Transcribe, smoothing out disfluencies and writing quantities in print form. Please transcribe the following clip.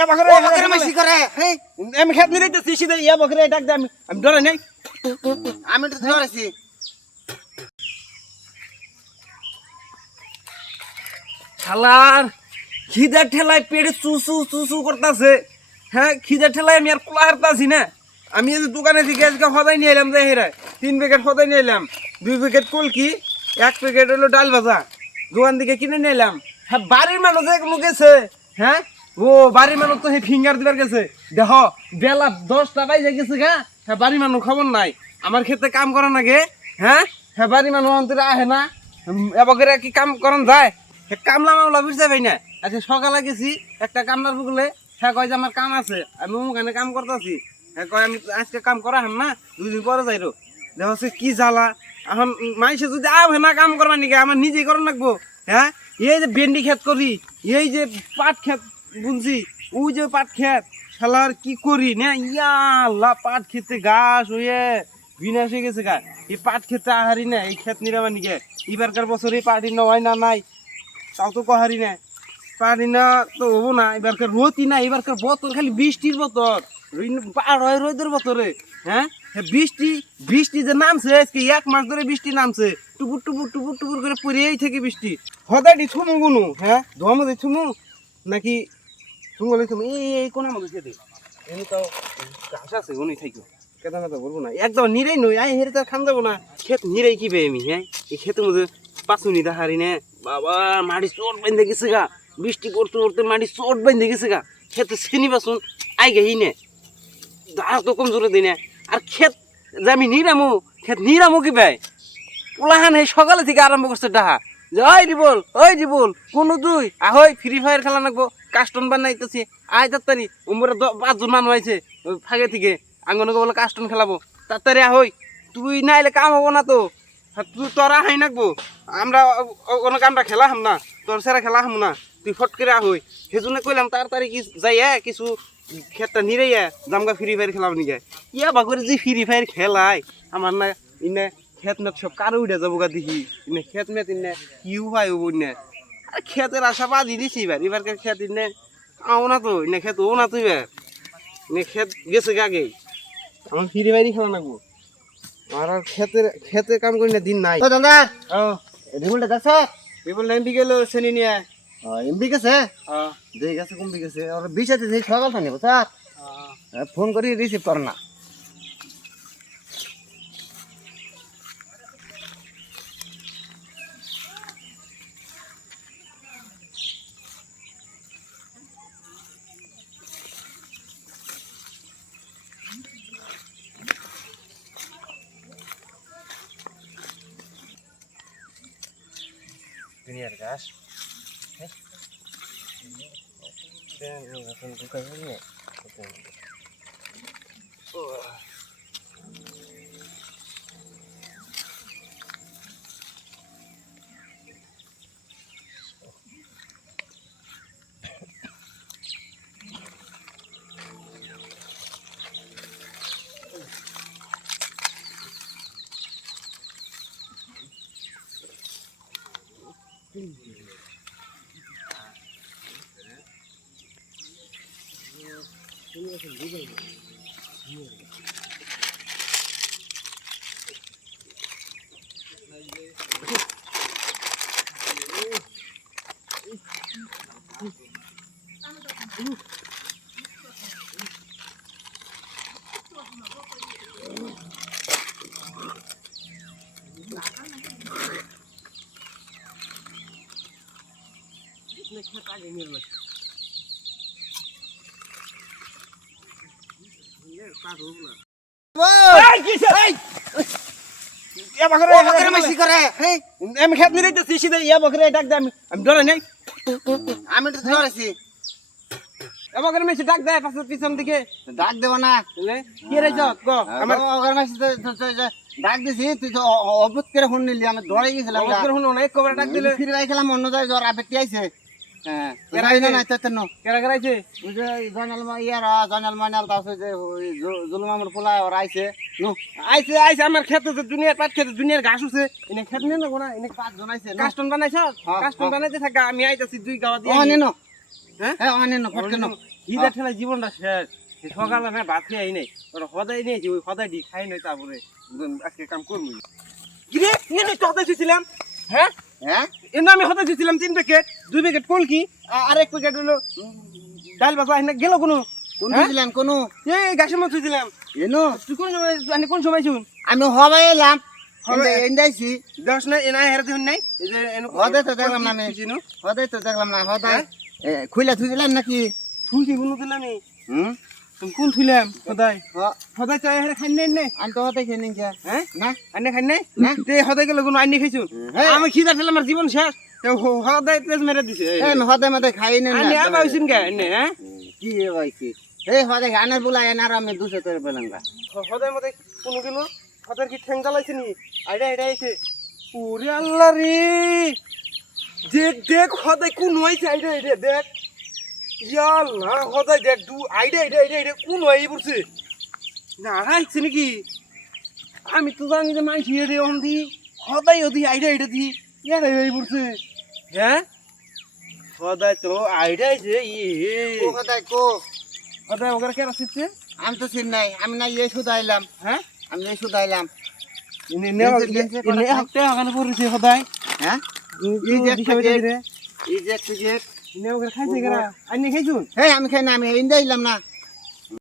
ইয়া বকরে মাসি করে হ্যাঁ আমি খেত নিয়ে যাইতেছি সিধা ইয়া বকরে ডাক দে আমি ডরে নাই আমি তো ধরেছি শালার খিদা ঠেলায় পেটে চুচু চুচু করতেছে হ্যাঁ খিদা ঠেলায় আমি আর কোলা হারতাছি না আমি এই দোকানে থেকে আজকে সদাই নিয়ে এলাম যাই হেরা 3 প্যাকেট সদাই নিয়ে এলাম 2 প্যাকেট কলকি 1 প্যাকেট হলো ডাল ভাজা দোকান থেকে কিনে নিয়ে এলাম হ্যাঁ বাড়ির মানুষ কোনো গেছে হ্যাঁ ও বাড়ির মানুষ তো সেই ফিঙ্গার দিবার গেছে দেখো বেলা 10টা বাজে গেছে গা হ্যাঁ বাড়ির মানুষ খবর নাই আমার ক্ষেত্রে কাম করা নাগে হ্যাঁ হ্যাঁ বাড়ির মানুষ অন্তরে আহে না এবার কি কাম করান যায় কামলা মামলা বুঝতে পাই না আচ্ছা সকালে গেছি একটা কামলার বুকলে হ্যাঁ কয় যে আমার কাম আছে আমি ওখানে কাম করতেছি হ্যাঁ কয় আমি আজকে কাম করা হাম না 2 দিন পরে যাইরো দেখো সে কি জ্বালা এখন মাইসে যদি আহে না কাম করবা নাকি আমার নিজেই করা লাগবো হ্যাঁ এই যে ভেন্ডি ক্ষেত করি এই যে পাট ক্ষেত বুনছি ওই যে পাট ক্ষেত শালার কি করি না ইয়া আল্লাহ পাট খেতে ঘাস হয়ে বিনাশ হয়ে গেছে গা এই পাট খেতে আহারি না এই ক্ষেত নিরাবা নিকে এবারকার বছর এই পাটি নয় না নাই তাও তো কহারি না পারি না তো হবো না এবারকার রোদই না এবারকার বতর খালি বৃষ্টির বতর পার হয় রোদের বতরে হ্যাঁ বৃষ্টি যে নামছে আজকে 1 মাস ধরে বৃষ্টি নামছে টুপুর টুপুর টুপুর টুপুর করে পড়েই থেকে বৃষ্টি হদাইটি থুমু গুনু হ্যাঁ ধোয়া মধ্যে থুমু নাকি থুমলে তুমি এই কোন মধ্যে খেতে এমনি তো ঘাস আছে উনি থাইকো কেদা না তো বলবো না একদম নিরেই নই আই হেরে তো খান যাবো না ক্ষেত নিরেই কি বে আমি হ্যাঁ এই ক্ষেতের মধ্যে পাঁচুনি দেখারি না বাবা মাটি চোট বেঁধে গেছে গা বৃষ্টি পড়তে পড়তে মাটি চোট বেঁধে গেছে গা ক্ষেতে চিনি বাসুন আই গেই নে দাঁড়া তো কমজোরে দিই না আর ক্ষেত যে আমি নিরামু ক্ষেত নিরামু কি ভাই পোলাহান এই সকালে থেকে আরম্ভ করছে ডাহা যে ওই জীবল কোনো তুই আহই ফ্রি ফায়ার খেলা নাকবো কাস্টন বানাইতেছি আয় তাড়াতাড়ি উমরে 5 জন মানুষ হয়েছে ওই ফাঁকে থেকে আঙ্গনকে বলে কাস্টন খেলাবো তাড়াতাড়ি আহই তুই না এলে কাম হবো না তো তুই তোরা হাই নাকবো আমরা কোনো কামটা খেলা হাম না তোর সেরা খেলা হাম না তুই ফট করে আহই সেজন্য কইলাম তাড়াতাড়ি কি যাইয়া কিছু ক্ষেতটা নিরাইয়া জামগা ফ্রি ফায়ার খেলাব নিগে ইয়া বাগরে যে ফ্রি ফায়ার খেলায় আমার না ইনে ক্ষেত মেত সব কারো উঠে যাবো গা দেখি ইনে ক্ষেত মেত ইনে কিউ ভাই হবো ইনে আর ক্ষেতের আশা বাদি দিছি এবারকার ক্ষেত ইনে আও না তো ইনে ক্ষেত ও না তুই ইনে ক্ষেত গেছে আগে আমার ফ্রি ফায়ারই খেলা নাকবো আর ক্ষেতে কাম করি না দিন নাই ও দাদা ও রিমোটটা দাস বিপুল এমবি গেল শ্রেণী নিয়ে এমবি গেছে দেই গেছে কমবি গেছে আর বিষয়তে সেই সকাল থানি স্যার ফোন করি রিসিভ কর না দুনিয়ার ঘাস আমি খেত নিয়ে যাইতেছি সিধা ইয়া বকরে ডাক দে আমি ডরে নাই আমি তো ধরেছি বকরে মেসে ডাক দেয় পাশে পিছন দিকে ডাক দেব না কি রে যত গো আমার ওখানে মাসি ডাক দিছি তুই তো অবুত করে ফোন নিলি আমি দৌড়ে গেছিলাম অবুত করে ফোন অনেক কবরে ডাক দিলে ফিরে রাখলাম অন্য জায়গায় জ্বর আপেটি আইছে হ্যাঁ না তেন কেরা কেরাইছে ওই যে জয়নাল জয়নাল মাইনাল আছে যে জুলুমামুর পোলা ওর আইছে আইছে আমার ক্ষেতে যে দুনিয়ার পাট ক্ষেতে দুনিয়ার ঘাস উঠছে এনে ক্ষেত নিয়ে নেবো না এনে 5 জন আইছে কাস্টন বানাইছ কাস্টন বানাইতে থাকা আমি আইতাছি 2 গাওয়া দিয়ে ও নেনো হ্যাঁ ও নেনো ফটকে নো খিদা ঠেলায় জীবনটা শেষ সকালে না ভাত খেয়ে আই নাই ওরা সদাই নিয়েছি ওই সদাই দি খাই নাই তারপরে আজকে কাম করবো কিরে এনে তো হতাই দিয়েছিলাম হ্যাঁ হ্যাঁ এনে আমি হতাই দিয়েছিলাম 3 প্যাকেট 2 প্যাকেট কলকি আর 1 প্যাকেট হলো ডাল ভাজা এনে গেল কোনো কোন হ্যাঁ? দিলাম কোন এই গাছের মতো দিলাম এনো তুই কোন সময় জানি কোন সময় শুন আমি হবাই এলাম হবে। এন্দাইছি দশ নাই এনা হেরে দিন নাই এই যে এনে হদাই তো দেখলাম না আমি চিনো হদাই তো দেখলাম না হদাই খুইলা থুই দিলেন নাকি তুই কি কোনো দিলাম আমি হুম তুমি কোন থুইলাম সদাই হ সদাই চাই হেরে খাই নাই নে আমি তো হদাই খেয়ে নিয়ে হ্যাঁ না আন্নে খাই নাই না। তে সদাই গেল কোনো আন্নে খাইছুন হ্যাঁ। আমি খিদা ঠেলা আমার জীবন শেষ তে সদাই তেজ মেরে দিছে আমি হদাই মধ্যে খাই না আন্নে আর পাইছিন কে আন্নে হ্যাঁ কি হইছে এই হদাই আনার বলা এনার আমি দুশো করে পেলাম গা সদাই মতে কোনো গেল সদাই কি ঠ্যাং জ্বালাইছে নি আইডা আইডা আইছে ওরে আল্লাহ রে দেখ দেখ সদাই কোন হইছে আইডা আইডা দেখ ইয়াল্লাহ সদাই দেখ দু আইডা আইডা আইডা আইডা কোন হই পড়ছে না রাইছে নাকি আমি তো জানি যে মাইছি রে অন্দি সদাই ওদি আইডা আইডা দি ইয়ারে হই পড়ছে হ্যাঁ সদাই তো আইডা আইছে ও হদাই কো সদাই ওগরে কে রাখছে আমি তো চিন নাই আমি না ইয়ে শুধাইলাম হ্যাঁ আমি এই শুধাইলাম ইনে লেন্সে ইনে হপ্তে ওখানে পড়ছে সদাই হ্যাঁ এই যে এই যে ইনে ওগরে খাইছে গরা আইনি খাইছুন হেই আমি খাই না আমি ইন্দাইলাম না